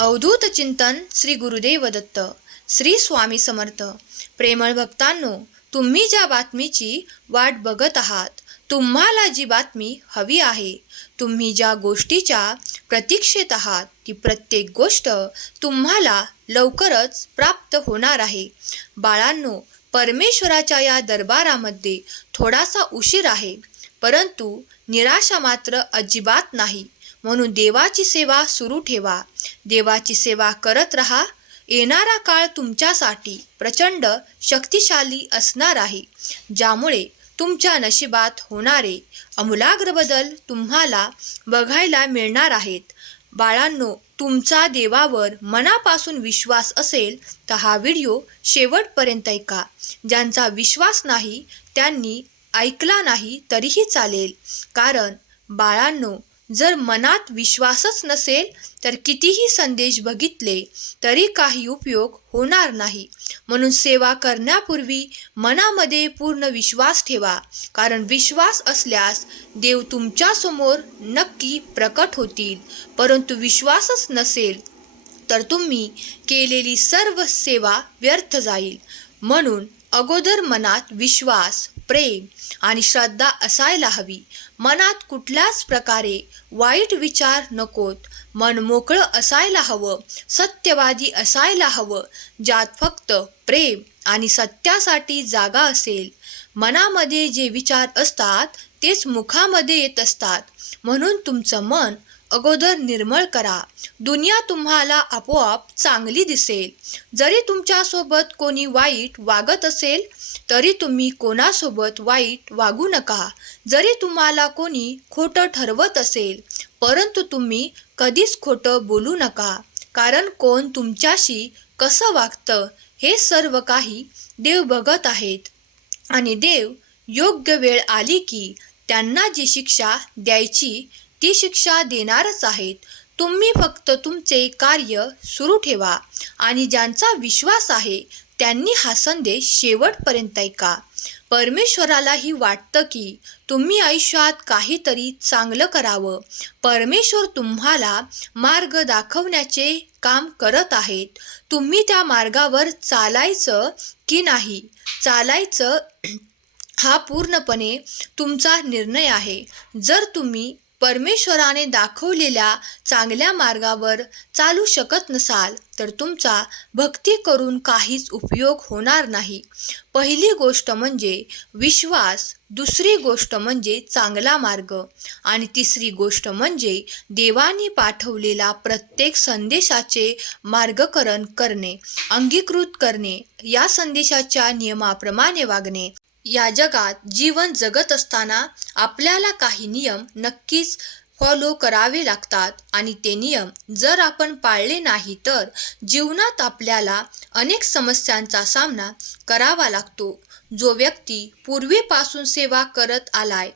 अवधूत चिंतन श्री गुरुदेव दत्त श्री स्वामी समर्थ. प्रेमळ भक्तांनो तुम्ही ज्या बातमीची वाट बघत आहात तुम्हाला जी बातमी हवी आहे तुम्ही ज्या गोष्टीच्या प्रतीक्षेत आहात ती प्रत्येक गोष्ट तुम्हाला लवकरच प्राप्त होणार आहे. बाळांनो परमेश्वराच्या या दरबारामध्ये थोडासा उशीर आहे परंतु निराशा मात्र अजिबात नाही. म्हणून देवाची सेवा सुरू ठेवा. देवाची सेवा करत राहा. येणारा काळ तुमच्यासाठी प्रचंड शक्तिशाली असणार आहे. ज्यामुळे तुमच्या नशिबात होणारे अमूलाग्र बदल तुम्हाला बघायला मिळणार आहेत. बाळांनो तुमचा देवावर मनापासून विश्वास असेल तर हा व्हिडिओ शेवटपर्यंत ऐका. ज्यांचा विश्वास नाही त्यांनी ऐकला नाही तरीही चालेल. कारण बाळांनो जर मनात विश्वासच नसेल तर कितीही संदेश बघितले तरी काही उपयोग होणार नाही. म्हणून सेवा करण्यापूर्वी मनामध्ये पूर्ण विश्वास ठेवा कारण विश्वास असल्यास देव तुमच्यासमोर नक्की प्रकट होतील. परंतु विश्वासच नसेल तर तुम्ही केलेली सर्व सेवा व्यर्थ जाईल. म्हणून अगोदर मनात विश्वास प्रेम आणि श्रद्धा असायला हवी. मनात कुठल्याच प्रकारे वाईट विचार नकोत. मन मोकळं असायला हवं. सत्यवादी असायला हवं. ज्यात फक्त प्रेम आणि सत्यासाठी जागा असेल. मनामध्ये जे विचार असतात तेच मुखामध्ये येत असतात. म्हणून तुमचं मन अगोदर निर्मळ करा. दुनिया तुम्हाला आपोआप चांगली दिसेल. जरी तुमच्यासोबत कोणी वाईट वागत असेल तरी तुम्ही कोणासोबत वाईट वागू नका. जरी तुम्हाला कोणी खोटं ठरवत असेल परंतु तुम्ही कधीच खोटं बोलू नका. कारण कोण तुमच्याशी कसं वागतं हे सर्व काही देव बघत आहेत. आणि देव योग्य वेळ आली की त्यांना जी शिक्षा द्यायची ती शिक्षा देणारच आहेत. तुम्ही फक्त तुमचे कार्य सुरू ठेवा. आणि ज्यांचा विश्वास आहे त्यांनी हा संदेश शेवटपर्यंत ऐका. परमेश्वरालाही वाटतं की तुम्ही आयुष्यात काहीतरी चांगलं करावं. परमेश्वर तुम्हाला मार्ग दाखवण्याचे काम करत आहेत. तुम्ही त्या मार्गावर चालायचं की नाही? चालायचं हा पूर्णपणे तुमचा निर्णय आहे. जर तुम्ही परमेश्वराने दाखवलेल्या चांगल्या मार्गावर चालू शकत नसाल तर तुमचा भक्ती करून काहीच उपयोग होणार नाही. पहिली गोष्ट म्हणजे विश्वास दुसरी गोष्ट म्हणजे चांगला मार्ग आणि तिसरी गोष्ट म्हणजे देवाने पाठवलेला प्रत्येक संदेशाचे मार्गकरण करणे अंगीकृत करणे या संदेशाच्या नियमाप्रमाणे वागणे. या जगात जीवन जगत असताना आपल्याला काही नियम नक्कीच फॉलो करावे लागतात आणि ते नियम जर आपण पाळले नाही तर जीवनात आपल्याला अनेक समस्यांचा सामना करावा लागतो. जो व्यक्ती पूर्वीपासून सेवा करत आलाय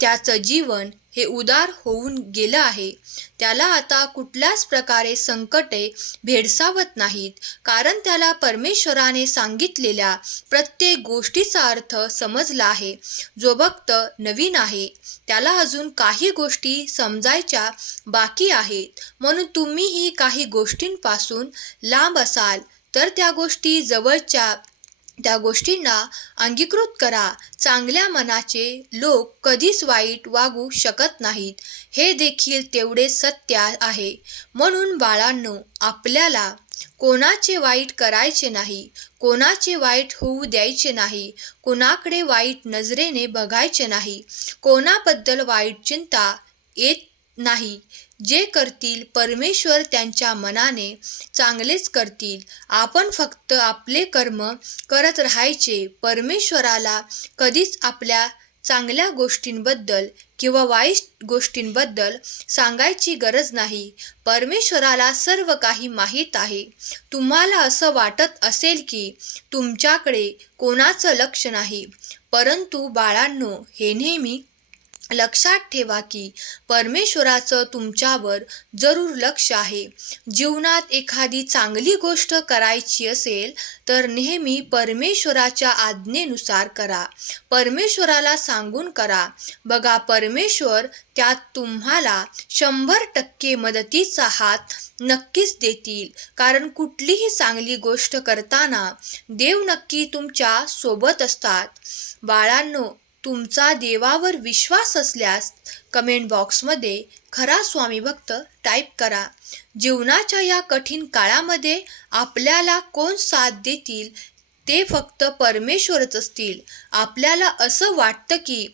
त्याचं जीवन हे उदार होऊन गेलं आहे. त्याला आता कुठल्याच प्रकारे संकटे भेडसावत नाहीत. कारण त्याला परमेश्वराने सांगितलेल्या प्रत्येक गोष्टीचा अर्थ समजला आहे. जो भक्त नवीन आहे त्याला अजून काही गोष्टी समजायच्या बाकी आहेत. म्हणून तुम्हीही काही गोष्टींपासून लांब असाल तर त्या गोष्टी जवळच्या त्या गोष्टींना अंगीकृत करा. चांगल्या मनाचे लोक कधीच वाईट वागू शकत नाहीत. हे देखील तेवढे सत्य आहे. म्हणून बाळांनो आपल्याला कोणाचे वाईट करायचे नाही कोणाचे वाईट होऊ द्यायचे नाही कोणाकडे वाईट नजरेने बघायचे नाही कोणाबद्दल वाईट चिंता येत नाही. जे करतील परमेश्वर त्यांच्या मनाने चांगलेच करतील. आपण फक्त आपले कर्म करत राहायचे. परमेश्वराला कधीच आपल्या चांगल्या गोष्टींबद्दल किंवा वाईट गोष्टींबद्दल सांगायची गरज नाही. परमेश्वराला सर्व काही माहीत आहे. तुम्हाला असं वाटत असेल की तुमच्याकडे कोणाचं लक्ष नाही. परंतु बाळांनो हे नेहमी लक्षात ठेवा की परमेश्वराचं तुमच्यावर जरूर लक्ष आहे. जीवनात एखादी चांगली गोष्ट करायची असेल तर नेहमी परमेश्वराच्या आज्ञेनुसार करा. परमेश्वराला सांगून करा बघा परमेश्वर त्यात तुम्हाला शंभर टक्के मदतीचा हात नक्कीच देतील. कारण कुठलीही चांगली गोष्ट करताना देव नक्की तुमच्यासोबत असतात. बाळांनो तुमचा देवावर विश्वास असल्यास कमेंट बॉक्समध्ये खरा स्वामी भक्त टाईप करा. जीवनाच्या या कठीण काळामध्ये आपल्याला कोण साथ देतील ते फक्त परमेश्वरच असतील. आपल्याला असं वाटतं की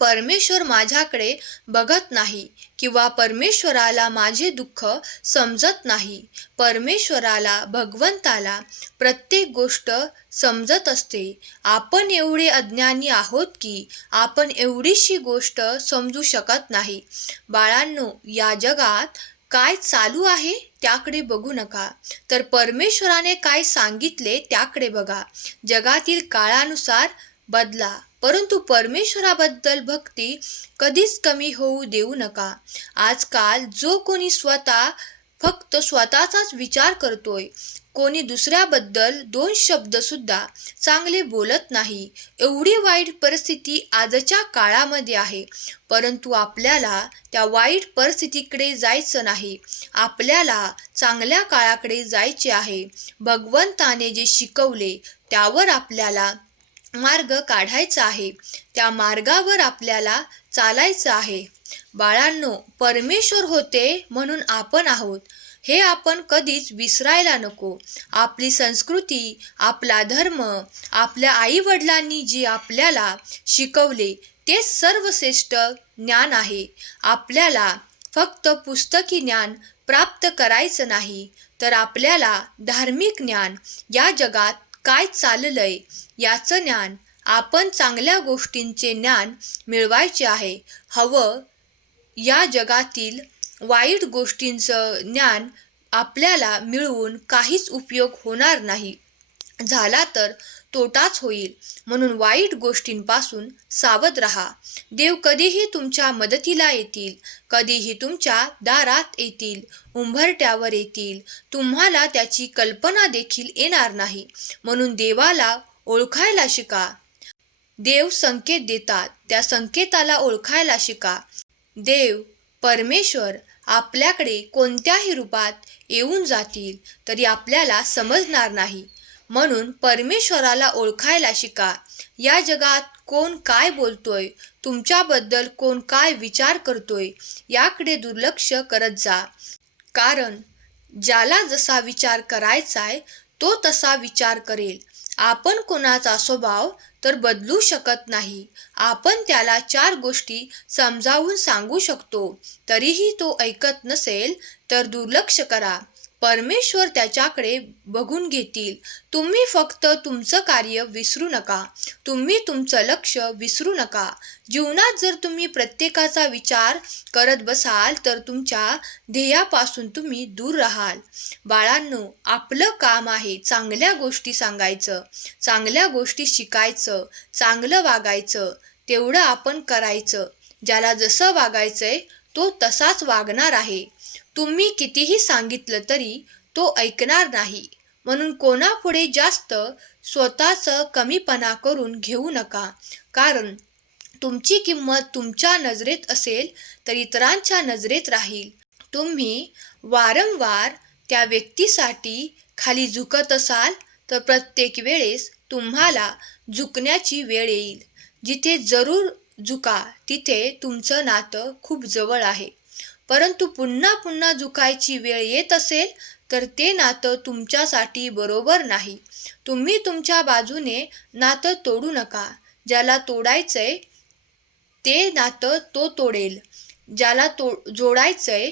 परमेश्वर माझ्याकडे बघत नाही किंवा परमेश्वराला माझे दुःख समजत नाही. परमेश्वराला भगवंताला प्रत्येक गोष्ट समजत असते. आपण एवढे अज्ञानी आहोत की आपण एवढीशी गोष्ट समजू शकत नाही. बाळांनो या जगात काय चालू आहे त्याकडे बघू नका. तर परमेश्वराने काय सांगितले त्याकडे बघा. जगातील काळानुसार बदला. परंतु परमेश्वराबद्दल भक्ती कधीच कमी होऊ देऊ नका. आजकाल जो कोणी स्वतः फक्त स्वतःचाच विचार करतोय कोणी दुसऱ्याबद्दल दोन शब्दसुद्धा चांगले बोलत नाही. एवढी वाईट परिस्थिती आजच्या काळामध्ये आहे. परंतु आपल्याला त्या वाईट परिस्थितीकडे जायचं नाही. आपल्याला चांगल्या काळाकडे जायचे आहे. भगवंताने जे शिकवले त्यावर आपल्याला मार्ग काढायचा आहे. त्या मार्गावर आपल्याला चालायचं आहे. बाळांनो परमेश्वर होते म्हणून आपण आहोत. हे आपण कधीच विसरायला नको. आपली संस्कृती आपला धर्म आपल्या आईवडिलांनी जी आपल्याला शिकवले ते सर्वश्रेष्ठ ज्ञान आहे. आपल्याला फक्त पुस्तकी ज्ञान प्राप्त करायचं नाही तर आपल्याला धार्मिक ज्ञान या जगात काय चाललंय याचं ज्ञान आपण चांगल्या गोष्टींचे ज्ञान मिळवायचे आहे. हवं या जगातील वाईट गोष्टींचं ज्ञान आपल्याला मिळवून काहीच उपयोग होणार नाही. झाला तर तोटाच होईल. म्हणून वाईट गोष्टींपासून सावध रहा. देव कधीही तुमच्या मदतीला येतील कधीही तुमच्या दारात येतील उंभरट्यावर येतील. तुम्हाला त्याची कल्पना देखील येणार नाही. म्हणून देवाला ओळखायला शिका. देव संकेत देतात त्या संकेताला ओळखायला शिका. देव परमेश्वर आपल्याकडे कोणत्याही रूपात येऊन जातील तरी आपल्याला समजणार नाही. म्हणून परमेश्वराला ओळखायला शिका. या जगात कोण काय बोलतोय तुमच्याबद्दल कोण काय विचार करतोय याकडे दुर्लक्ष करत जा. कारण ज्याला जसा विचार करायचाय तो तसा विचार करेल. आपण कोणाचा स्वभाव तर बदलू शकत नाही. आपण त्याला चार गोष्टी समजावून सांगू शकतो. तरीही तो ऐकत नसेल तर दुर्लक्ष करा. परमेश्वर त्याच्याकडे बघून घेतील. तुम्ही फक्त तुमचं कार्य विसरू नका. तुम्ही तुमचं लक्ष विसरू नका. जीवनात जर तुम्ही प्रत्येकाचा विचार करत बसाल तर तुमच्या ध्येयापासून तुम्ही दूर राहाल. बाळांनो आपलं काम आहे चांगल्या गोष्टी सांगायचं चांगल्या गोष्टी शिकायचं चांगलं वागायचं तेवढं आपण करायचं. ज्याला जसं वागायचं आहे तो तसाच वागणार आहे. तुम्ही कितीही सांगितलं तरी तो ऐकणार नाही. म्हणून कोणापुढे जास्त स्वतःचं कमीपणा करून घेऊ नका. कारण तुमची किंमत तुमच्या नजरेत असेल तर इतरांच्या नजरेत राहील. तुम्ही वारंवार त्या व्यक्तीसाठी खाली झुकत असाल तर प्रत्येक वेळेस तुम्हाला झुकण्याची वेळ येईल. जिथे जरूर झुका तिथे तुमचं नातं खूप जवळ आहे. परंतु पुन्हा पुन्हा झुकायची वेळ येत असेल तर ते नातं तुमच्यासाठी बरोबर नाही. तुम्ही तुमच्या बाजूने नातं तोडू नका. ज्याला तोडायचंय ते नातं तो तोडेल. ज्याला तो जोडायचंय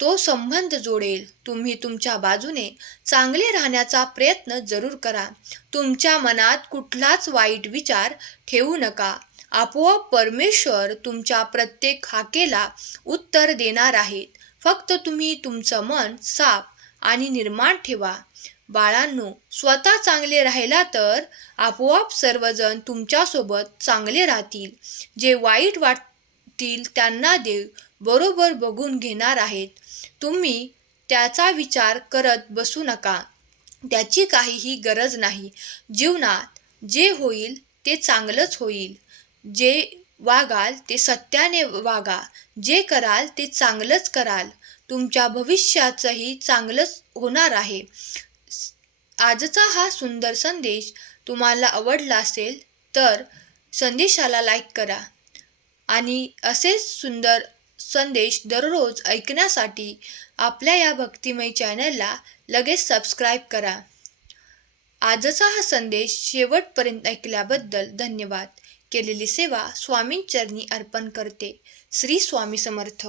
तो संबंध जोडेल. तुम्ही तुमच्या बाजूने चांगले राहण्याचा प्रयत्न जरूर करा. तुमच्या मनात कुठलाच वाईट विचार ठेवू नका. आपोआप परमेश्वर तुमच्या प्रत्येक हाकेला उत्तर देणार आहेत. फक्त तुम्ही तुमचं मन साफ आणि निर्माण ठेवा. बाळांनो स्वतः चांगले राहिला तर आपोआप सर्वजण तुमच्यासोबत चांगले राहतील. जे वाईट वाटतील त्यांना देव बरोबर बघून घेणार आहेत. तुम्ही त्याचा विचार करत बसू नका. त्याची काहीही गरज नाही. जीवनात जे होईल ते चांगलंच होईल. जे वागाल ते सत्याने वागा जे कराल ते चांगलंच कराल. तुमच्या भविष्याचंही चांगलंच होणार आहे. आजचा हा सुंदर संदेश तुम्हाला आवडला असेल तर संदेशाला लाईक करा आणि असेच सुंदर संदेश दररोज ऐकण्यासाठी आपल्या या भक्तिमय चॅनलला लगेच सबस्क्राईब करा. आजचा हा संदेश शेवटपर्यंत ऐकल्याबद्दल धन्यवाद. केलेली सेवा स्वामींचरणी अर्पण करते. श्री स्वामी समर्थ.